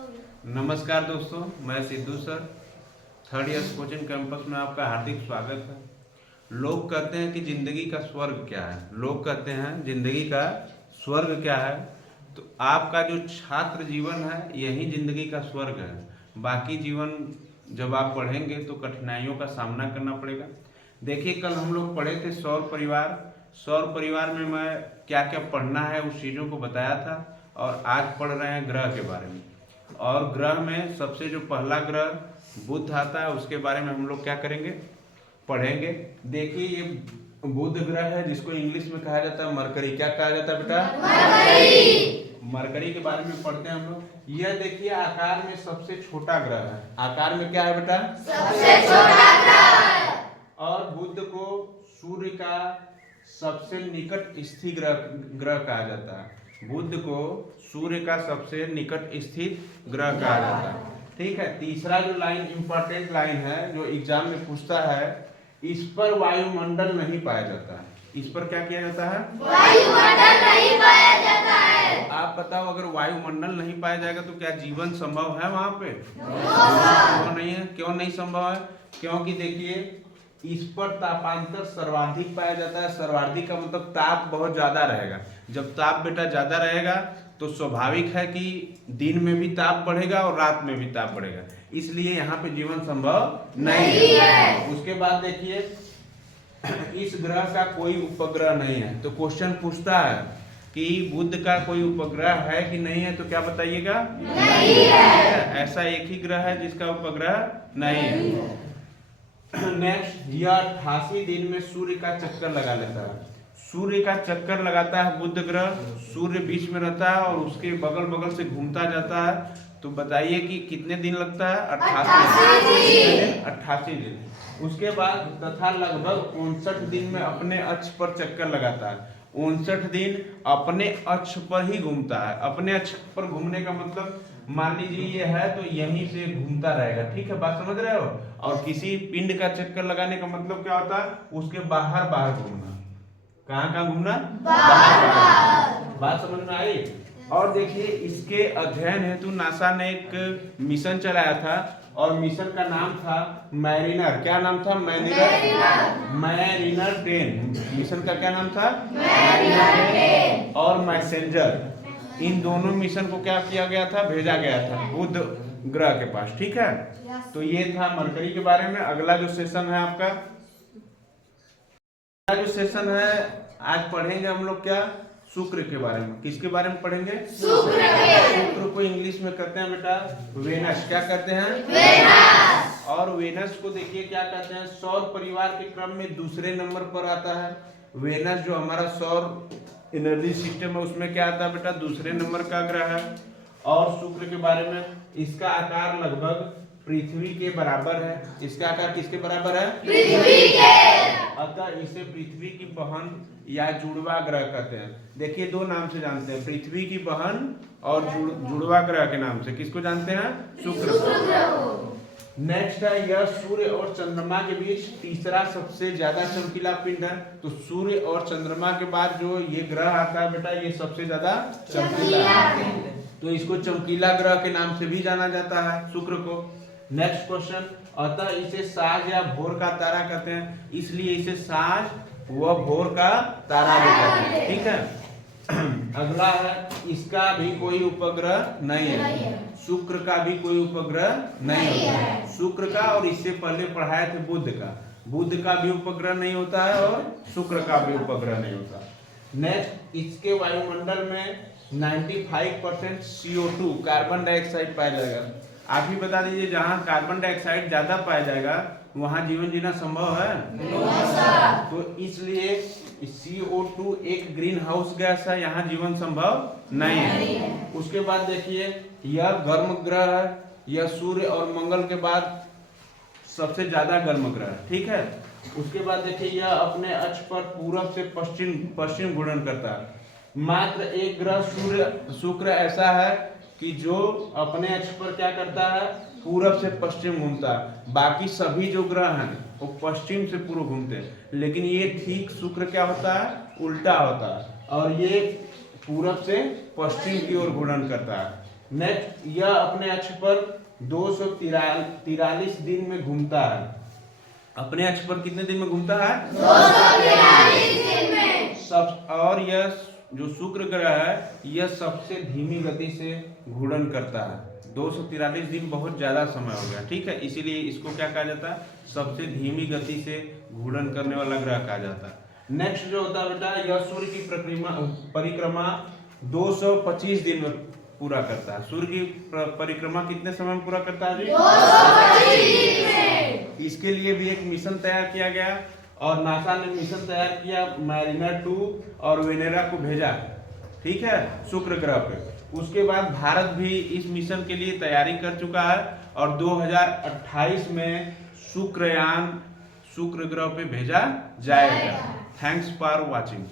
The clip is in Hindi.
नमस्कार दोस्तों, मैं Sidhu sir. Third year coaching campus में आपका हार्दिक स्वागत है। लोग कहते हैं कि ज़िंदगी का स्वर्ग क्या है। लोग कहते हैं ज़िंदगी का स्वर्ग क्या है। तो आपका जो छात्र जीवन है यही ज़िंदगी का स्वर्ग है। बाकी जीवन जब आप पढ़ेंगे तो कठिनाइयों का सामना करना पड़ेगा। देखिए, कल हम लोग पढ़े थे सौर परिवार। सौर परिवार में मैं क्या क्या पढ़ना है उस चीज़ों को बताया था, और आज पढ़ रहे हैं ग्रह के बारे में। और ग्रह में सबसे जो पहला ग्रह बुध आता है उसके बारे में हम लोग क्या करेंगे, पढ़ेंगे। देखिए, ये बुध ग्रह है जिसको इंग्लिश में कहा जाता है मरकरी। क्या कहा जाता है बेटा? मरकरी। मरकरी के बारे में पढ़ते हैं हम लोग। यह देखिए आकार में सबसे छोटा ग्रह है। आकार में क्या है बेटा? सबसे छोटा ग्रह। और बुध को सूर्य का सबसे निकट स्थित ग्रह कहा जाता है। बुध को सूर्य का सबसे निकट स्थित ग्रह कहा जाता है। ठीक है। तीसरा जो लाइन इंपॉर्टेंट लाइन है जो एग्जाम में पूछता है, इस पर वायुमंडल नहीं पाया जाता है। इस पर क्या किया जाता है? वायुमंडल नहीं पाया जाता है। आप बताओ, अगर वायुमंडल नहीं पाया जाएगा तो क्या जीवन संभव है वहां पे? क्यों नहीं है? क्यों नहीं संभव है? क्योंकि देखिए, इस पर तापांतर सर्वाधिक पाया जाता है। सर्वाधिक का मतलब ताप बहुत ज्यादा रहेगा। जब ताप बेटा ज्यादा रहेगा तो स्वाभाविक है कि दिन में भी ताप बढ़ेगा और रात में भी ताप बढ़ेगा, इसलिए यहाँ पे जीवन संभव नहीं है। उसके बाद देखिए, इस ग्रह का कोई उपग्रह नहीं है। तो क्वेश्चन पूछता है कि बुध का कोई उपग्रह है कि नहीं है, तो क्या बताइएगा? नहीं है। ऐसा एक ही ग्रह है जिसका उपग्रह नहीं है। नेक्स्ट, यह 88 दिन में सूर्य का चक्कर लगा लेता है। सूर्य का चक्कर लगाता है बुध ग्रह। सूर्य बीच में रहता है और उसके बगल बगल से घूमता जाता है। तो बताइए कि कितने दिन लगता है? 88 दिन। उसके बाद तथा लगभग 59 दिन में अपने अक्ष पर चक्कर लगाता है। 59 दिन अपने अक्ष पर ही घूमता है। अपने अक्ष पर घूमने का मतलब, मान लीजिए ये है तो यहीं से घूमता रहेगा। ठीक है, बात समझ रहे हो? और किसी पिंड का चक्कर लगाने का मतलब क्या होता है? उसके बाहर बाहर घूमना। कहाँ कहाँ घूमना? बाहर। बात समझ में आई? और देखिए, इसके अध्ययन हेतु नासा ने एक मिशन चलाया था और मिशन का नाम था मैरिनर। क्या नाम था? मैरिनर 10। मिशन का क्या नाम था? मैरिनर 10। और मैसेंजर, इन दोनों मिशन को क्या किया गया था? भेजा गया था बुध ग्रह के पास। ठीक है, तो ये था मरकरी के बारे में। अगला जो सेशन है आपका, जो सेशन है आज पढ़ेंगे हम लोग क्या? शुक्र के बारे में। किसके बारे में पढ़ेंगे? शुक्र को इंग्लिश में कहते हैं बेटा वेनस। क्या कहते हैं? वेनस। और वेनस को देखिए क्या कहते हैं? सौर परिवार के क्रम में दूसरे नंबर पर आता है। वेनस जो हमारा सौर एनर्जी सिस्टम है उसमें क्या आता है बेटा? दूसरे नंबर का ग्रह है। और शुक्र के बारे में, इसका आकार लगभग पृथ्वी के बराबर है। इसका आकार किसके बराबर है? पृथ्वी के। अतः इसे पृथ्वी की बहन या जुड़वा ग्रह कहते हैं। देखिए, दो नाम से जानते हैं, पृथ्वी की बहन और जुड़वा ग्रह के नाम से। किसको जानते हैं? शुक्र को। नेक्स्ट है, यह सूर्य और चंद्रमा के बीच तीसरा सबसे ज्यादा चमकीला पिंड है। तो सूर्य और चंद्रमा के बाद जो ये ग्रह आता है बेटा, ये सबसे ज्यादा चमकीला है। तो इसको चमकीला ग्रह के नाम से भी जाना जाता है, शुक्र को। नेक्स्ट क्वेश्चन, अतः इसे साज या भोर का तारा कहते हैं, इसलिए इसे साज व भोर का तारा भी कहते हैं। ठीक है। अगला है, इसका भी कोई उपग्रह नहीं है। शुक्र का भी कोई उपग्रह नहीं होता है। शुक्र का, और इससे पहले पढ़ाए थे बुध का। बुध का भी उपग्रह नहीं होता है और शुक्र का भी उपग्रह नहीं होता। नेक्स्ट, इसके वायुमंडल में 95% CO2 कार्बन डाइऑक्साइड पाया जाएगा। आप ही बता दीजिए, जहाँ कार्बन डाइऑक्साइड ज्यादा पाया जाएगा वहाँ जीवन जीना संभव है? नहीं। तो इसलिए CO2 एक ग्रीन हाउस गैस है, यहाँ जीवन संभव नहीं है। उसके बाद देखिए, यह गर्म ग्रह है। यह सूर्य और मंगल के बाद सबसे ज्यादा गर्म ग्रह है। ठीक है। उसके बाद देखिए, यह अपने अक्ष पर पूरब से पश्चिम घूर्णन करता है। मात्र एक ग्रह शुक्र ऐसा है कि जो अपने अक्ष पर क्या करता है? पूरब से पश्चिम घूमता है। बाकी सभी जो ग्रह हैं वो पश्चिम से पूर्व घूमते हैं, लेकिन ये ठीक शुक्र क्या होता है? उल्टा होता है, और ये पूरब से पश्चिम की ओर घूर्णन करता है। नेक्स्ट, यह अपने अक्ष पर 243 दिन में घूमता है। अपने अक्ष पर कितने दिन में घूमता है? 243 दिन में। सब, और यह जो शुक्र ग्रह है यह सबसे धीमी गति से घूर्णन करता है। 243 दिन बहुत ज्यादा समय हो गया, ठीक है, इसीलिए इसको क्या कहा जाता है? सबसे धीमी गति से घूर्णन करने वाला ग्रह कहा जाता है। नेक्स्ट जो होता है बेटा, यह सूर्य की परिक्रमा 225 दिन में पूरा करता है। सूर्य की परिक्रमा कितने समय में पूरा करता है जी? 225 दिन में। इसके लिए भी एक मिशन तैयार किया गया और नासा ने मिशन तैयार किया, मैरिनर 2 और वेनेरा को भेजा, ठीक है, शुक्र ग्रह पे। उसके बाद भारत भी इस मिशन के लिए तैयारी कर चुका है और 2028 में शुक्रयान शुक्र ग्रह पे भेजा जाएगा। Thanks for watching.